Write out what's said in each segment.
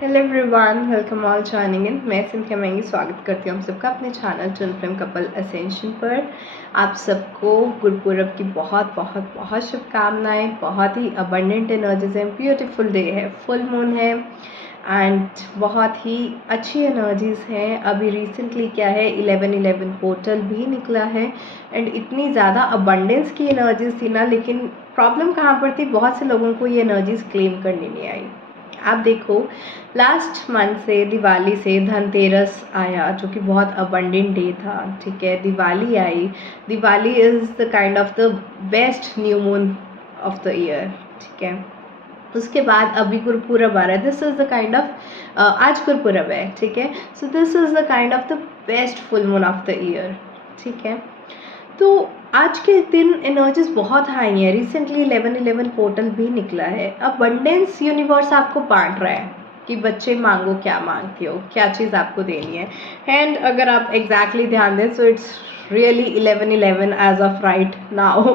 Hello everyone, welcome all joining in. मैं Cynthia महंगी स्वागत करती हूँ आप सबका अपने channel twin flame couple ascension पर। आप सबको गुरपुरब की बहुत बहुत बहुत शुभकामनाएं। बहुत ही अबंडेंट एनर्जीज है, ब्यूटीफुल डे है, फुल मून है एंड बहुत ही अच्छी एनर्जीज हैं। अभी रिसेंटली क्या है 11/11 पोर्टल भी निकला है एंड इतनी ज़्यादा अबंडेंस की एनर्जीज थी ना, लेकिन प्रॉब्लम कहाँ पर थी, बहुत से लोगों को ये एनर्जीज क्लेम करनी नहीं आई। आप देखो, लास्ट मंथ से दिवाली से धनतेरस आया जो कि बहुत अबंडेंट डे था, ठीक है। दिवाली आई, Diwali is the kind of the best new moon of the year, ठीक है। उसके बाद अभी गुरपुरब आ रहा है, this is the kind of आज गुरपुरब है, ठीक है। So this is the kind of the best full moon of the year, ठीक है। तो आज के दिन एनर्जीज बहुत हाई है। रिसेंटली 11/11 पोर्टल भी निकला है। अबंडेंस यूनिवर्स आपको बांट रहा है कि बच्चे मांगो, क्या मांगते हो, क्या चीज़ आपको देनी है। एंड अगर आप एग्जैक्टली ध्यान दें so it's really 11/11 as of right now,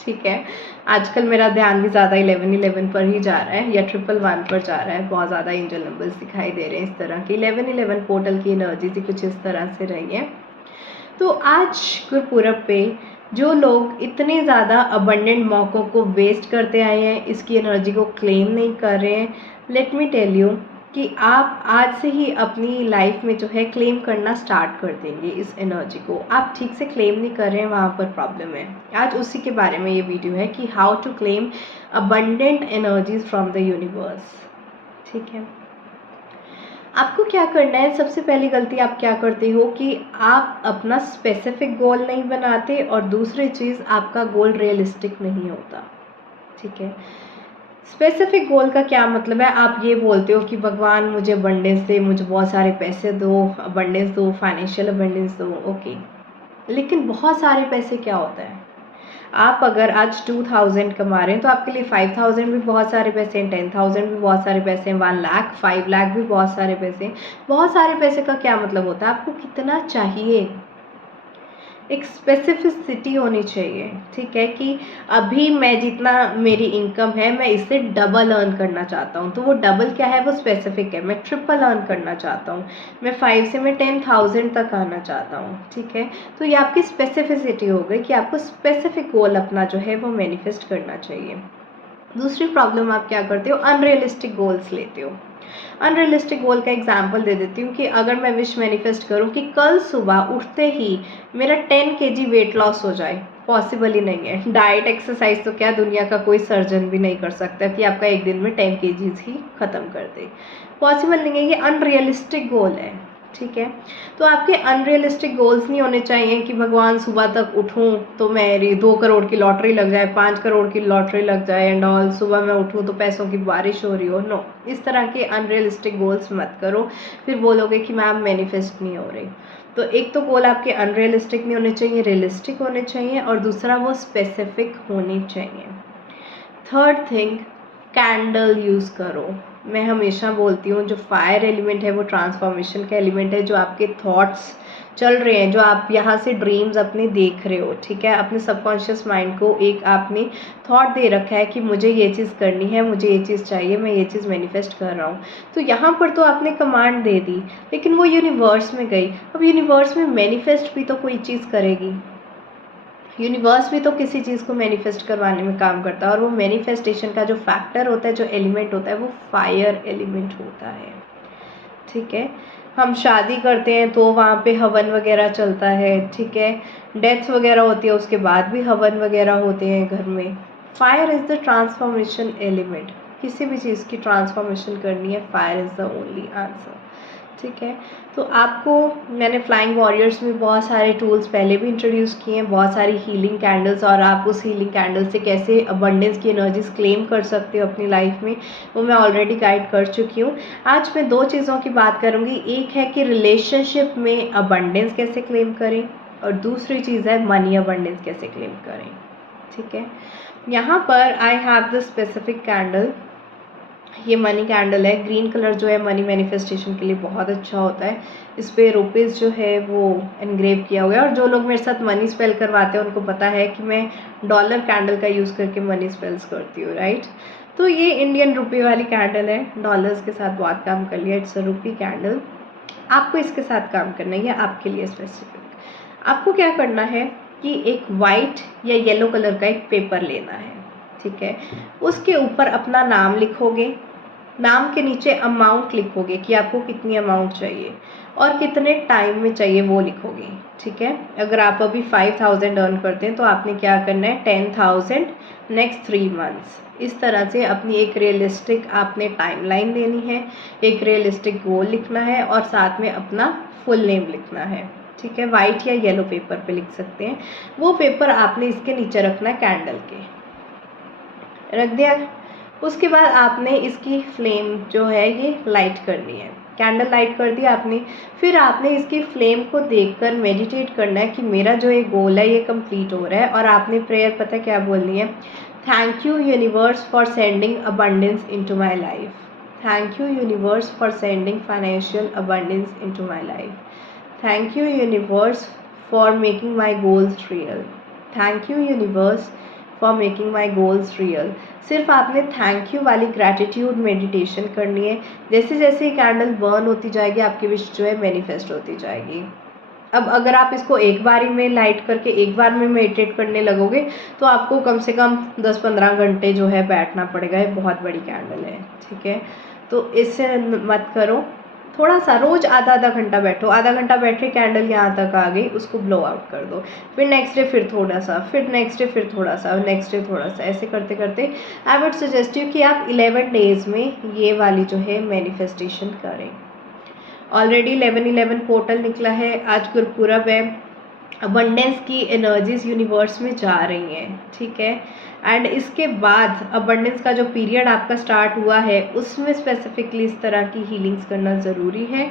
ठीक है। आजकल मेरा ध्यान भी ज़्यादा 11/11 पर ही जा रहा है या 111 पर जा रहा है। बहुत ज़्यादा एंजल नंबर्स दिखाई दे रहे हैं इस तरह की। 11/11 पोर्टल की एनर्जी थी कुछ इस तरह से रही है। तो आज गुरपुरब पे जो लोग इतने ज़्यादा अबंडेंट मौक़ों को वेस्ट करते आए हैं, इसकी एनर्जी को क्लेम नहीं कर रहे हैं, लेट मी टेल यू कि आप आज से ही अपनी लाइफ में जो है क्लेम करना स्टार्ट कर देंगे। इस एनर्जी को आप ठीक से क्लेम नहीं कर रहे हैं, वहाँ पर प्रॉब्लम है। आज उसी के बारे में ये वीडियो है कि how to claim abundant energies from the universe, ठीक है। आपको क्या करना है, सबसे पहली गलती आप क्या करते हो कि आप अपना स्पेसिफिक गोल नहीं बनाते और दूसरी चीज़ आपका गोल रियलिस्टिक नहीं होता, ठीक है। स्पेसिफिक गोल का क्या मतलब है, आप ये बोलते हो कि भगवान मुझे अबंडेंस दे, मुझे बहुत सारे पैसे दो, अबंडेंस दो, फाइनेंशियल अबंडेंस दो, ओके। लेकिन बहुत सारे पैसे क्या होता है, आप अगर आज 2000 कमा रहे हैं तो आपके लिए 5000 भी बहुत सारे पैसे हैं, 10,000 भी बहुत सारे पैसे हैं, 1 लाख 5 लाख भी बहुत सारे पैसे हैं। बहुत सारे पैसे का क्या मतलब होता है, आपको कितना चाहिए, एक स्पेसिफिसिटी होनी चाहिए, ठीक है। कि अभी मैं जितना मेरी इनकम है मैं इससे डबल अर्न करना चाहता हूँ, तो वो डबल क्या है, वो स्पेसिफिक है। मैं ट्रिपल अर्न करना चाहता हूँ, मैं 5 से मैं 10,000 तक आना चाहता हूँ, ठीक है। तो ये आपकी स्पेसिफिसिटी हो गई कि आपको स्पेसिफिक गोल अपना जो है वो मैनिफेस्ट करना चाहिए। दूसरी प्रॉब्लम आप क्या करते हो, अनरियलिस्टिक गोल्स लेते हो। अनरियलिस्टिक गोल का एग्जाम्पल दे देती हूँ कि अगर मैं विश मैनिफेस्ट करूँ कि कल सुबह उठते ही मेरा 10 kg वेट लॉस हो जाए, पॉसिबल ही नहीं है। डाइट एक्सरसाइज तो क्या दुनिया का कोई सर्जन भी नहीं कर सकता कि आपका एक दिन में 10 kg ही ख़त्म कर दे, पॉसिबल नहीं है। ये अनरियलिस्टिक गोल है, ठीक है। तो आपके अनरियलिस्टिक गोल्स नहीं होने चाहिए कि भगवान सुबह तक उठूं तो मेरी 2 करोड़ की लॉटरी लग जाए, 5 करोड़ की लॉटरी लग जाए एंड ऑल, सुबह मैं उठूं तो पैसों की बारिश हो रही हो। नो, इस तरह के अनरियलिस्टिक गोल्स मत करो, फिर बोलोगे कि मैम मैनिफेस्ट नहीं हो रही। तो एक तो गोल आपके अनरियलिस्टिक नहीं होने चाहिए, रियलिस्टिक होने चाहिए, और दूसरा वो स्पेसिफिक होनी चाहिए। थर्ड थिंग, कैंडल यूज़ करो। मैं हमेशा बोलती हूँ जो फायर एलिमेंट है वो ट्रांसफॉर्मेशन का एलिमेंट है। जो आपके थॉट्स चल रहे हैं, जो आप यहाँ से ड्रीम्स अपने देख रहे हो, ठीक है, अपने सबकॉन्शियस माइंड को एक आपने थॉट दे रखा है कि मुझे ये चीज़ करनी है, मुझे ये चीज़ चाहिए, मैं ये चीज़ मैनिफेस्ट कर रहा हूँ। तो यहाँ पर तो आपने कमांड दे दी, लेकिन वो यूनिवर्स में गई। अब यूनिवर्स में मैनिफेस्ट भी तो कोई चीज़ करेगी, यूनिवर्स भी तो किसी चीज़ को मैनिफेस्ट करवाने में काम करता है, और वो मैनिफेस्टेशन का जो फैक्टर होता है, जो एलिमेंट होता है, वो फायर एलिमेंट होता है, ठीक है। हम शादी करते हैं तो वहाँ पे हवन वगैरह चलता है, ठीक है। डेथ वगैरह होती है उसके बाद भी हवन वगैरह होते हैं घर में। Fire is the transformation element. किसी भी चीज़ की ट्रांसफॉर्मेशन करनी है, fire is the only answer, ठीक है। तो आपको मैंने फ्लाइंग वॉरियर्स में बहुत सारे टूल्स पहले भी इंट्रोड्यूस किए हैं, बहुत सारी हीलिंग कैंडल्स, और आप उस हीलिंग कैंडल से कैसे अबंडेंस की एनर्जीज क्लेम कर सकते हो अपनी लाइफ में, वो मैं ऑलरेडी गाइड कर चुकी हूँ। आज मैं 2 चीज़ों की बात करूँगी। एक है कि रिलेशनशिप में अबंडेंस कैसे क्लेम करें, और दूसरी चीज़ है मनी अबंडेंस कैसे क्लेम करें, ठीक है। यहाँ पर I have the specific candle, ये मनी कैंडल है। ग्रीन कलर जो है मनी मैनिफेस्टेशन के लिए बहुत अच्छा होता है। इस पर रुपीज़ जो है वो एनग्रेव किया हुआ है, और जो लोग मेरे साथ मनी स्पेल करवाते हैं उनको पता है कि मैं डॉलर कैंडल का यूज़ करके मनी स्पेल्स करती हूँ, राइट। तो ये इंडियन रुपये वाली कैंडल है, डॉलर्स के साथ बहुत काम कर लिया, इट्स अ रुपी कैंडल। आपको इसके साथ काम करना है, ये आपके लिए स्पेसिफिक। आपको क्या करना है कि एक वाइट या येलो कलर का एक पेपर लेना है, ठीक है। उसके ऊपर अपना नाम लिखोगे, नाम के नीचे अमाउंट लिखोगे कि आपको कितनी अमाउंट चाहिए और कितने टाइम में चाहिए वो लिखोगे, ठीक है। अगर आप अभी 5000 अर्न करते हैं तो आपने क्या करना है 10,000 नेक्स्ट 3 मंथ्स। इस तरह से अपनी एक रियलिस्टिक आपने टाइमलाइन देनी है, एक रियलिस्टिक गोल लिखना है और साथ में अपना फुल नेम लिखना है, ठीक है। वाइट या येलो पेपर पे लिख सकते हैं। वो पेपर आपने इसके नीचे रखना है, कैंडल के रख दिया। उसके बाद आपने इसकी फ्लेम जो है ये लाइट करनी है, कैंडल लाइट कर दी आपने। फिर आपने इसकी फ्लेम को देखकर मेडिटेट करना है कि मेरा जो ये गोल है ये कंप्लीट हो रहा है। और आपने प्रेयर पता है क्या बोलनी है, thank you universe for sending abundance into my life, thank you universe for sending financial abundance into my life, thank you universe for making my goals real, thank you universe for making my goals real. सिर्फ आपने thank you वाली gratitude meditation करनी है। जैसे जैसे ये candle burn होती जाएगी आपकी विश जो है मैनिफेस्ट होती जाएगी। अब अगर आप इसको एक बारी में लाइट करके एक बार में मेडिटेट करने लगोगे तो आपको कम से कम 10-15 घंटे जो है बैठना पड़ेगा। ये बहुत बड़ी कैंडल है, ठीक है। तो इससे मत करो, थोड़ा सा रोज़ आधा घंटा बैठो। आधा घंटा बैठे कैंडल यहाँ तक आ गई, उसको ब्लो आउट कर दो। फिर नेक्स्ट डे फिर थोड़ा सा, फिर नेक्स्ट डे फिर थोड़ा सा, नेक्स्ट डे थोड़ा सा, ऐसे करते करते आई वुड सजेस्ट यू कि आप 11 डेज़ में ये वाली जो है मैनिफेस्टेशन करें। ऑलरेडी 11-11 पोर्टल निकला है, आज गुरपूरब है, अबंडेंस की एनर्जीज यूनिवर्स में जा रही हैं, ठीक है। एंड इसके बाद अबंडेंस का जो पीरियड आपका स्टार्ट हुआ है उसमें स्पेसिफिकली इस तरह की हीलिंग्स करना ज़रूरी है।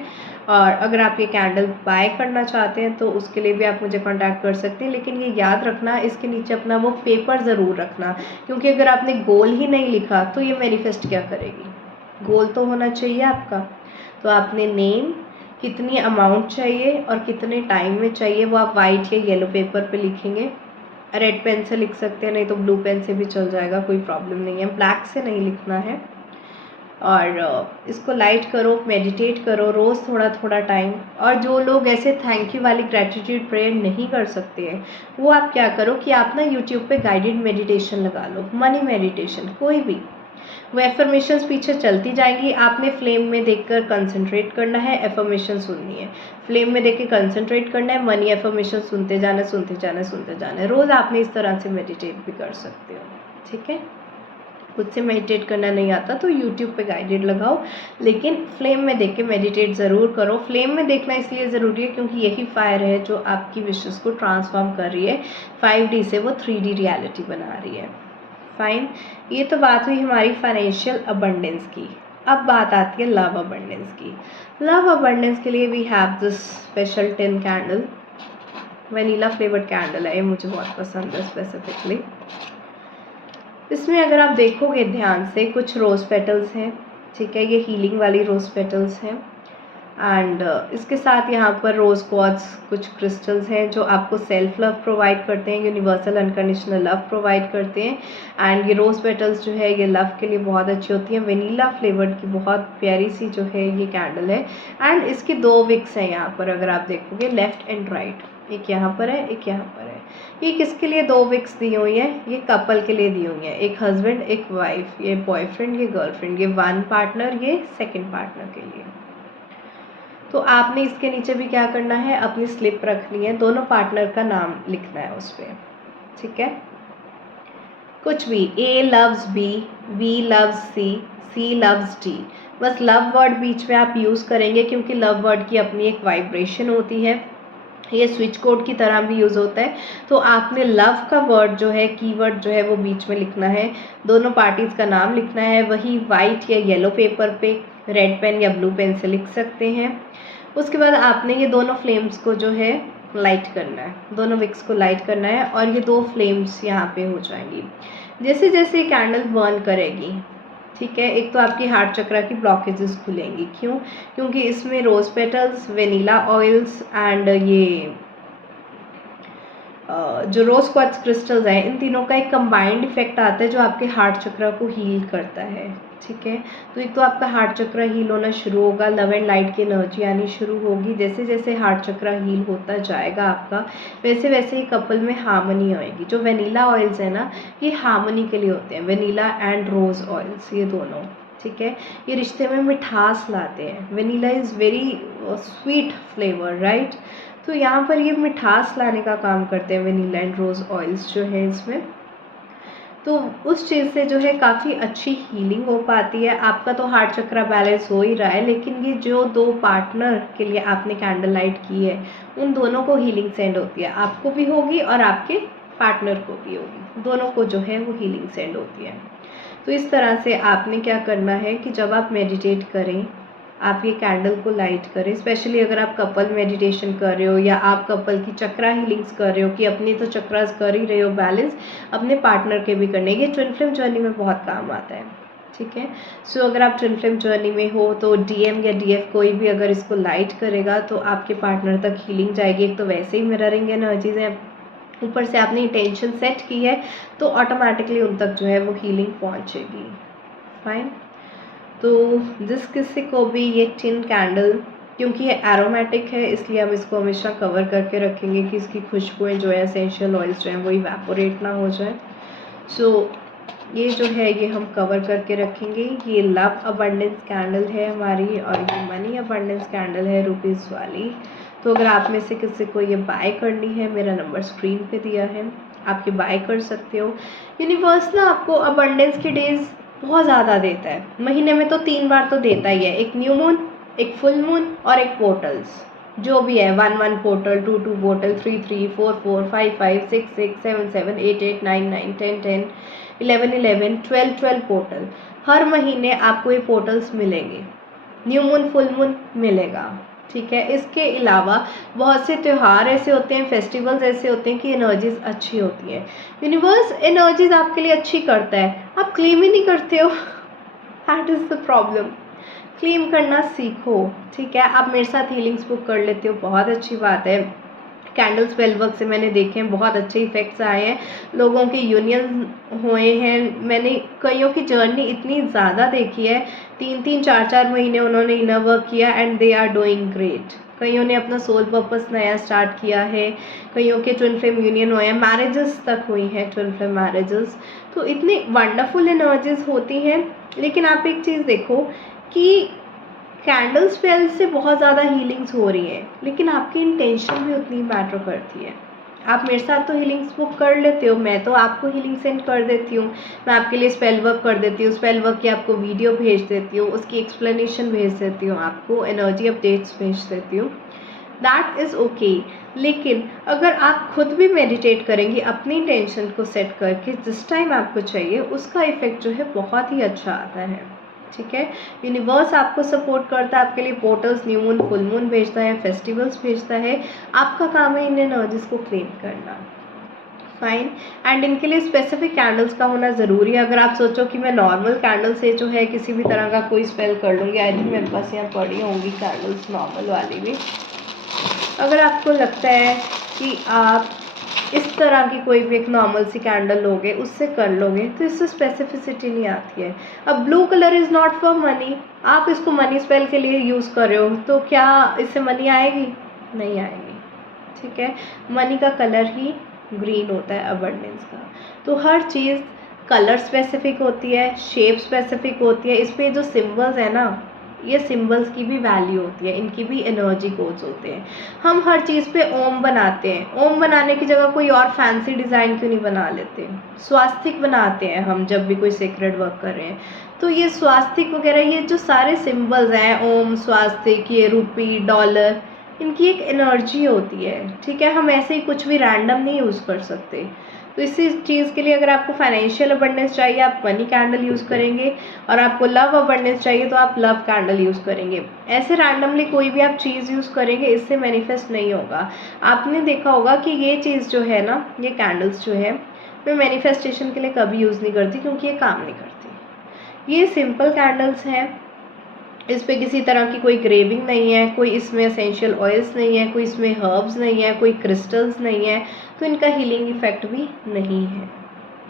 और अगर आप ये कैंडल बाय करना चाहते हैं तो उसके लिए भी आप मुझे कांटेक्ट कर सकते हैं। लेकिन ये याद रखना, इसके नीचे अपना वो पेपर ज़रूर रखना, क्योंकि अगर आपने गोल ही नहीं लिखा तो ये मैनिफेस्ट क्या करेगी। गोल तो होना चाहिए आपका। तो आपने नेम, कितनी अमाउंट चाहिए और कितने टाइम में चाहिए वो आप वाइट या येलो पेपर पे लिखेंगे। रेड पेन से लिख सकते हैं, नहीं तो ब्लू पेन से भी चल जाएगा, कोई प्रॉब्लम नहीं है। ब्लैक से नहीं लिखना है। और इसको लाइट करो, मेडिटेट करो रोज़ थोड़ा थोड़ा टाइम। और जो लोग ऐसे थैंक यू वाली ग्रैटिट्यूड प्रेयर नहीं कर सकते हैं वो आप क्या करो कि आप ना यूट्यूब पे गाइडेड मेडिटेशन लगा लो, मनी मेडिटेशन, कोई भी। वो एफर्मेशंस पीछे चलती जाएंगी, आपने फ्लेम में देखकर कंसंट्रेट करना है, एफर्मेशन सुननी है। फ्लेम में देख के कंसंट्रेट करना है, मनी एफर्मेशन सुनते जाना, सुनते जाना, सुनते जाना है। रोज़ आपने इस तरह से मेडिटेट भी कर सकते हो, ठीक है। खुद से मेडिटेट करना नहीं आता तो यूट्यूब पे गाइडेड लगाओ, लेकिन फ्लेम में देख के मेडिटेट ज़रूर करो। फ्लेम में देखना इसलिए ज़रूरी है क्योंकि यही फायर है जो आपकी विशेस को ट्रांसफॉर्म कर रही है, 5D से वो 3D रियलिटी बना रही है। फाइन, ये तो बात हुई हमारी फाइनेंशियल अबंडेंस की। अब बात आती है लव अबंडेंस की। लव अबंडेंस के लिए we have this special tin candle, vanilla flavoured candle है, ये मुझे बहुत पसंद है स्पेसिफिकली। इसमें अगर आप देखोगे ध्यान से कुछ रोज़ पेटल्स हैं, ठीक है, ये हीलिंग वाली रोज़ पेटल्स हैं। एंड इसके साथ यहाँ पर रोज़ क्वार्ट्ज कुछ क्रिस्टल्स हैं जो आपको सेल्फ लव प्रोवाइड करते हैं, यूनिवर्सल अनकंडीशनल लव प्रोवाइड करते हैं। एंड ये रोज़ पेटल्स जो है ये लव के लिए बहुत अच्छी होती हैं। वेनीला फ्लेवर्ड की बहुत प्यारी सी जो है ये कैंडल है। एंड इसकी 2 विक्स हैं यहाँ पर, अगर आप देखोगे लेफ़्ट एंड राइट, एक यहाँ पर है, एक यहाँ पर है। ये किसके लिए 2 विक्स दी हुई है, ये कपल के लिए दी हुई है, एक हस्बैंड एक वाइफ, ये बॉयफ्रेंड ये गर्लफ्रेंड, ये 1 पार्टनर ये 2nd पार्टनर के लिए। तो आपने इसके नीचे भी क्या करना है, अपनी स्लिप रखनी है, दोनों पार्टनर का नाम लिखना है उस पर, ठीक है। कुछ भी, A loves B, B loves C, C loves D, बस लव वर्ड बीच में आप यूज़ करेंगे क्योंकि लव वर्ड की अपनी एक वाइब्रेशन होती है, ये स्विच कोड की तरह भी यूज़ होता है। तो आपने लव का वर्ड जो है, कीवर्ड जो है वो बीच में लिखना है, दोनों पार्टीज़ का नाम लिखना है। वही वाइट या येलो पेपर पे, रेड पेन या ब्लू पेन से लिख सकते हैं। उसके बाद आपने ये दोनों फ्लेम्स को जो है लाइट करना है, दोनों विक्स को लाइट करना है और ये 2 फ्लेम्स यहाँ पे हो जाएंगी। जैसे जैसे कैंडल बर्न करेगी, ठीक है, एक तो आपकी हार्ट चक्रा की ब्लॉकेजेस खुलेंगी। क्यों? क्योंकि इसमें रोज़ पेटल्स, वेनीला ऑयल्स एंड ये जो रोज़ क्वार्ट्ज क्रिस्टल्स हैं, इन तीनों का एक कंबाइंड इफेक्ट आता है जो आपके हार्ट चक्र को हील करता है। ठीक है, तो एक तो आपका हार्ट चक्र हील होना शुरू होगा, लव एंड लाइट की एनर्जी आनी शुरू होगी। जैसे जैसे हार्ट चक्र हील होता जाएगा आपका, वैसे वैसे ही कपल में हार्मनी आएगी। जो वेनिला ऑयल्स है ना, ये हार्मनी के लिए होते हैं, वेनिला एंड रोज़ ऑयल्स, ये दोनों। ठीक है, ये रिश्ते में मिठास लाते हैं। Vanilla is very sweet flavour, right. तो यहाँ पर ये मिठास लाने का काम करते हैं वेनिला एंड रोज़ ऑयल्स जो है इसमें। तो उस चीज़ से जो है काफ़ी अच्छी हीलिंग हो पाती है। आपका तो हार्ट चक्र बैलेंस हो ही रहा है, लेकिन ये जो 2 पार्टनर के लिए आपने कैंडल लाइट की है, उन दोनों को हीलिंग सेंड होती है। आपको भी होगी और आपके पार्टनर को भी होगी, दोनों को जो है वो हीलिंग सेंड होती है। तो इस तरह से आपने क्या करना है कि जब आप मेडिटेट करें, आप ये कैंडल को लाइट करें। स्पेशली अगर आप कपल मेडिटेशन कर रहे हो या आप कपल की चक्रा हीलिंग्स कर रहे हो, कि अपनी तो चक्रास कर ही रहे हो बैलेंस, अपने पार्टनर के भी करने, ये ट्विन फ्लेम जर्नी में बहुत काम आता है। ठीक है, सो अगर आप ट्विन फ्लेम जर्नी में हो तो डीएम या डीएफ कोई भी अगर इसको लाइट करेगा तो आपके पार्टनर तक हीलिंग जाएगी। एक तो वैसे ही मिररिंग एनर्जीज है, ऊपर से आपने इंटेंशन सेट की है, तो ऑटोमेटिकली उन तक जो है वो हीलिंग पहुंचेगी। फाइन। तो जिस किसी को भी ये टिन कैंडल, क्योंकि ये एरोमेटिक है इसलिए हम इसको हमेशा कवर करके रखेंगे कि इसकी खुशबुएं जो है, एसेंशियल ऑयल्स जो हैं, वो इवेपोरेट ना हो जाए। सो ये जो है ये हम कवर करके रखेंगे। ये लव अबंडेंस कैंडल है हमारी, और ये मनी अबंडेंस कैंडल है रुपीज़ वाली। तो अगर आप में से किसी को ये बाय करनी है, मेरा नंबर स्क्रीन पे दिया है, आप ये बाय कर सकते हो। यूनिवर्स ना आपको अबंडेंस की डेज बहुत ज़्यादा देता है, महीने में तो 3 बार तो देता ही है, एक न्यू मून, एक फुल मून और एक पोर्टल्स, जो भी है 1-1 पोर्टल, 2-2 पोर्टल, 3-3, 4-4, 5-5, 6-6, 7-7, 8-8, 9-9, 10-10, 11-11, 12-12 पोर्टल। हर महीने आपको ये पोर्टल्स मिलेंगे, न्यू मून फुल मून मिलेगा। ठीक है, इसके अलावा बहुत से त्यौहार ऐसे होते हैं, फेस्टिवल्स ऐसे होते हैं कि एनर्जीज अच्छी होती हैं। यूनिवर्स एनर्जीज आपके लिए अच्छी करता है, आप क्लेम ही नहीं करते हो। That is the problem. Claim करना सीखो। ठीक है, आप मेरे साथ हीलिंग्स बुक कर लेते हो, बहुत अच्छी बात है। कैंडल स्पेल वर्क से मैंने देखे हैं बहुत अच्छे इफेक्ट्स आए हैं, लोगों के यूनियन हुए हैं। मैंने कईयों की जर्नी इतनी ज़्यादा देखी है, 3-3, 4-4 महीने उन्होंने इनर वर्क किया and they are doing great. कईयों ने अपना सोल पर्पस नया स्टार्ट किया है, कईयों के ट्विन फ्लेम यूनियन हुए हैं, मैरिजेस तक हुई हैं, ट्विन फ्लेम मैरिजेस। तो इतनी वंडरफुल एनर्जीज होती हैं। लेकिन आप एक चीज़ देखो कि कैंडल स्पेल से बहुत ज़्यादा हीलिंग्स हो रही हैं, लेकिन आपकी इंटेंशन भी उतनी मैटर करती है। आप मेरे साथ तो हीलिंग्स बुक कर लेते हो, मैं तो आपको हीलिंग सेंड कर देती हूँ, मैं आपके लिए स्पेल वर्क कर देती हूँ, स्पेल वर्क की आपको वीडियो भेज देती हूँ, उसकी एक्सप्लेनेशन भेज देती हूँ, आपको एनर्जी अपडेट्स भेज देती हूँ। That is okay. लेकिन अगर आप खुद भी मेडिटेट करेंगी अपनी इंटेंशन को सेट करके, जिस टाइम आपको चाहिए, उसका इफेक्ट जो है बहुत ही अच्छा आता है। ठीक है, यूनिवर्स आपको सपोर्ट करता है, आपके लिए portals, new moon full moon भेजता है, फेस्टिवल्स भेजता है। आपका काम है इन एनर्जीज को क्लेम करना। फाइन। एंड इनके लिए स्पेसिफिक कैंडल्स का होना ज़रूरी है। अगर आप सोचो कि मैं नॉर्मल कैंडल से जो है किसी भी तरह का कोई स्पेल कर लूँगी, आई थिंक मेरे पास यहाँ पड़ी होंगी कैंडल्स नॉर्मल वाली भी। अगर आपको लगता है कि आप इस तरह की कोई भी एक नॉर्मल सी कैंडल लोगे, उससे कर लोगे, तो इससे स्पेसिफिसिटी नहीं आती है। अब blue colour is not for money, आप इसको मनी स्पेल के लिए यूज़ कर रहे हो, तो क्या इससे मनी आएगी? नहीं आएगी। ठीक है, मनी का कलर ही ग्रीन होता है, अबंडेंस का। तो हर चीज़ कलर स्पेसिफिक होती है, शेप स्पेसिफिक होती है। इस पर जो सिम्बल्स है ना, ये सिम्बल्स की भी वैल्यू होती है, इनकी भी एनर्जी कोड्स होते हैं। हम हर चीज़ पे ओम बनाते हैं, ओम बनाने की जगह कोई और फैंसी डिज़ाइन क्यों नहीं बना लेते? स्वास्तिक बनाते हैं हम जब भी कोई सीक्रेट वर्क कर रहे हैं। तो ये स्वास्तिक वगैरह, ये जो सारे सिम्बल्स हैं, ओम, स्वास्तिक, ये रूपी, डॉलर, इनकी एक एनर्जी होती है। ठीक है, हम ऐसे ही कुछ भी रैंडम नहीं यूज़ कर सकते। तो इसी चीज़ के लिए अगर आपको फाइनेंशियल अबंडेंस चाहिए, आप मनी कैंडल यूज़ करेंगे, और आपको लव अबंडेंस चाहिए तो आप लव कैंडल यूज़ करेंगे। ऐसे रैंडमली कोई भी आप चीज़ यूज़ करेंगे, इससे मैनिफेस्ट नहीं होगा। आपने देखा होगा कि ये चीज़ जो है ना, ये कैंडल्स जो है, मैं मैनिफेस्टेशन के लिए कभी यूज़ नहीं करती, क्योंकि ये काम नहीं करती। ये सिंपल कैंडल्स हैं, इस पे किसी तरह की कोई ग्रेविंग नहीं है, कोई इसमें एसेंशियल ऑयल्स नहीं है, कोई इसमें हर्ब्स नहीं है, कोई क्रिस्टल्स नहीं है, तो इनका हीलिंग इफ़ेक्ट भी नहीं है।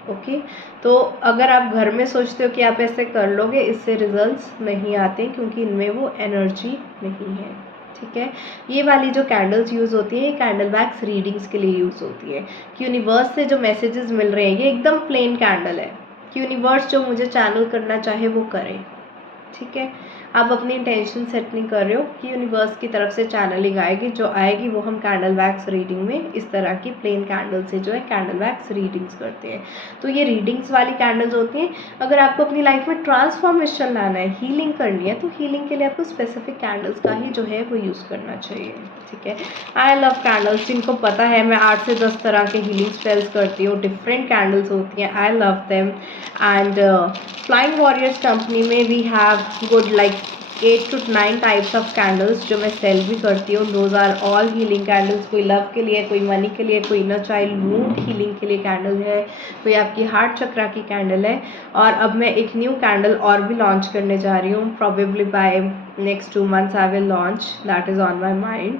ओके, तो अगर आप घर में सोचते हो कि आप ऐसे कर लोगे, इससे रिजल्ट्स नहीं आते क्योंकि इनमें वो एनर्जी नहीं है। ठीक है, ये वाली जो कैंडल्स यूज़ होती है ये कैंडल वैक्स रीडिंग्स के लिए यूज़ होती है कि यूनिवर्स से जो मैसेजेस मिल रहे हैं, ये एकदम प्लेन कैंडल है कि यूनिवर्स जो मुझे चैनल करना चाहे वो करे। ठीक है, आप अपनी इंटेंशन सेट नहीं कर रहे हो कि यूनिवर्स की तरफ से चैनलिंग आएगी, जो आएगी वो हम कैंडल वैक्स रीडिंग में इस तरह की प्लेन कैंडल से जो है कैंडल वैक्स रीडिंग्स करते हैं। तो ये रीडिंग्स वाली कैंडल्स होती हैं। अगर आपको अपनी लाइफ में ट्रांसफॉर्मेशन लाना है, हीलिंग करनी है, तो हीलिंग के लिए आपको स्पेसिफिक कैंडल्स का ही जो है वो यूज़ करना चाहिए। ठीक है, आई लव कैंडल्स। जिनको पता है मैं 8 से 10 तरह के हीलिंग स्पेल्स करती हूँ, डिफरेंट कैंडल्स होती हैं, I love them. And flying warriors company में we have good like 8 to 9 types of candles जो मैं सेल भी करती हूँ। Those are all healing candles. कोई लव के लिए, कोई मनी के लिए, कोई इनर चाइल्ड वुंड हीलिंग के लिए कैंडल है, कोई आपकी हार्ट चक्रा की कैंडल है। और अब मैं एक न्यू कैंडल और भी लॉन्च करने जा रही हूँ, probably by next 2 months I will launch, that is on my mind.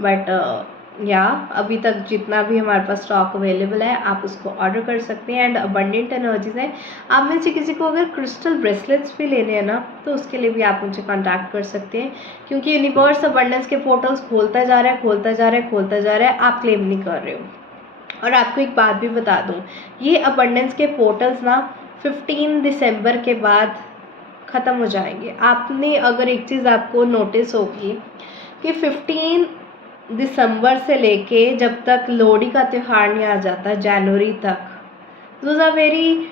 But या अभी तक जितना भी हमारे पास स्टॉक अवेलेबल है आप उसको ऑर्डर कर सकते हैं। एंड अबंडेंट एनर्जीज है। आप में से किसी को अगर क्रिस्टल ब्रेसलेट्स भी लेने हैं ना, तो उसके लिए भी आप मुझे कांटेक्ट कर सकते हैं, क्योंकि यूनिवर्स अबंडेंस के पोर्टल्स खोलता जा रहा है, खोलता जा रहा है, खोलता जा रहा है, आप क्लेम नहीं कर रहे हो। और आपको एक बात भी बता दूँ, ये अबंडेंस के पोर्टल्स ना 15 दिसंबर के बाद ख़त्म हो जाएंगे। आपने अगर एक चीज़ आपको नोटिस होगी कि 15 दिसंबर से लेके जब तक लोहड़ी का त्यौहार नहीं आ जाता, जनवरी तक, those are very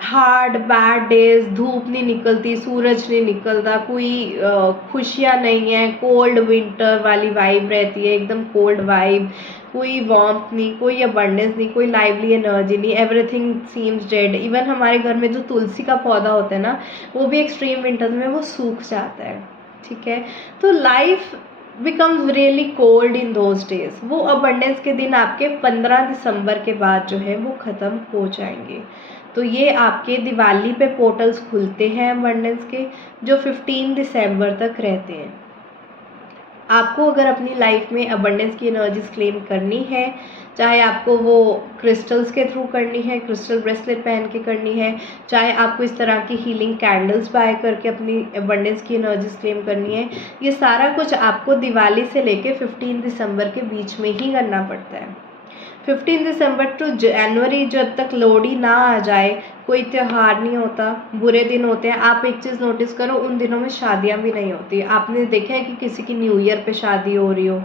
hard bad days. धूप नहीं निकलती, सूरज नहीं निकलता, कोई खुशियाँ नहीं है, कोल्ड विंटर वाली वाइब रहती है, एकदम कोल्ड वाइब, कोई वार्मथ नहीं, कोई अबंडेंस नहीं, कोई लाइवली एनर्जी नहीं, एवरीथिंग सीम्स डेड। इवन हमारे घर में जो तुलसी का पौधा होता है ना, वो भी एक्सट्रीम विंटर्स में वो सूख जाता है। ठीक है, तो life becomes really cold in those days. वो अबंडेंस के दिन आपके 15 दिसंबर के बाद जो है वो ख़त्म हो जाएंगे। तो ये आपके दिवाली पे पोर्टल्स खुलते हैं अबंडेंस के, जो 15 दिसंबर तक रहते हैं। आपको अगर अपनी लाइफ में अबंडेंस की एनर्जीज क्लेम करनी है, चाहे आपको वो क्रिस्टल्स के थ्रू करनी है, क्रिस्टल ब्रेसलेट पहन के करनी है, चाहे आपको इस तरह की हीलिंग कैंडल्स बाय करके अपनी अबंडेंस की एनर्जीज क्लेम करनी है, ये सारा कुछ आपको दिवाली से लेके 15 दिसंबर के बीच में ही करना पड़ता है। 15 दिसंबर टू जनवरी, जब तक लोहड़ी ना आ जाए कोई त्यौहार नहीं होता, बुरे दिन होते हैं। आप एक चीज़ नोटिस करो, उन दिनों में शादियां भी नहीं होती। आपने देखा है कि किसी की न्यू ईयर पे शादी हो रही हो,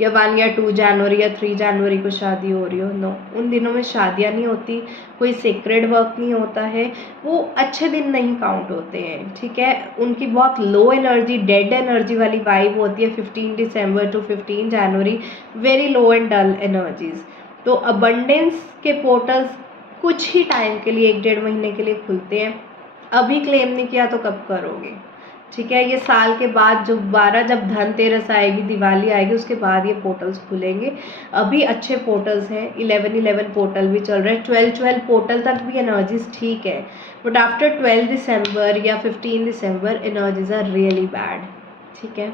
या 1 या 2 जनवरी या 3 जनवरी को शादी हो रही हो? नो, उन दिनों में शादियां नहीं होती, कोई सेक्रेड वर्क नहीं होता है, वो अच्छे दिन नहीं काउंट होते हैं। ठीक है, उनकी बहुत लो एनर्जी, डेड एनर्जी वाली वाइब होती है 15 दिसंबर टू 15 जनवरी, very low and dull energies. तो अबंडेंस के पोर्टल्स कुछ ही टाइम के लिए, 1-1.5 महीने के लिए खुलते हैं। अभी क्लेम नहीं किया तो कब करोगे? ठीक है, ये साल के बाद जब धनतेरस आएगी, दिवाली आएगी, उसके बाद ये पोर्टल्स खुलेंगे। अभी अच्छे पोर्टल्स हैं, 11-11 पोर्टल भी चल रहे हैं, 12-12 पोर्टल तक भी एनर्जीज ठीक है, बट आफ्टर 12 दिसंबर या 15 दिसंबर एनर्जीज आर रियली बैड। ठीक है,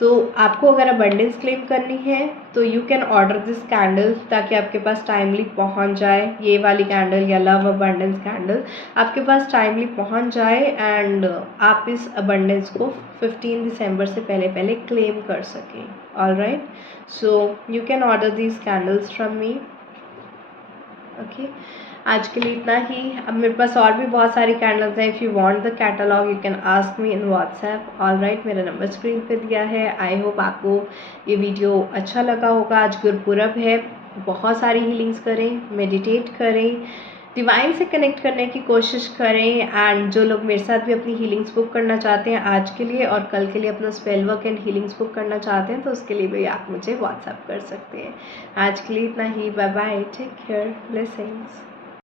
तो आपको अगर अबंडेंस क्लेम करनी है तो you can order this candle, ताकि आपके पास टाइमली पहुंच जाए। ये वाली कैंडल या लव अबंडेंस कैंडल आपके पास टाइमली पहुंच जाए, एंड आप इस अबंडेंस को 15 दिसंबर से पहले पहले क्लेम कर सकें। All right, so you can order these candles from me. Okay, आज के लिए इतना ही। अब मेरे पास और भी बहुत सारी कैंडल्स हैं। If you want the catalogue you can ask me in WhatsApp. All right, मेरा नंबर स्क्रीन पे दिया है। आई होप आपको ये वीडियो अच्छा लगा होगा। आज गुरपुरब है, बहुत सारी हीलिंग्स करें, मेडिटेट करें, डिवाइन से कनेक्ट करने की कोशिश करें। एंड जो लोग मेरे साथ भी अपनी हीलिंग्स बुक करना चाहते हैं आज के लिए और कल के लिए अपना spell work and healings book करना चाहते हैं, तो उसके लिए भी आप मुझे व्हाट्सएप कर सकते हैं। आज के लिए इतना ही। Bye bye, take care, blessings.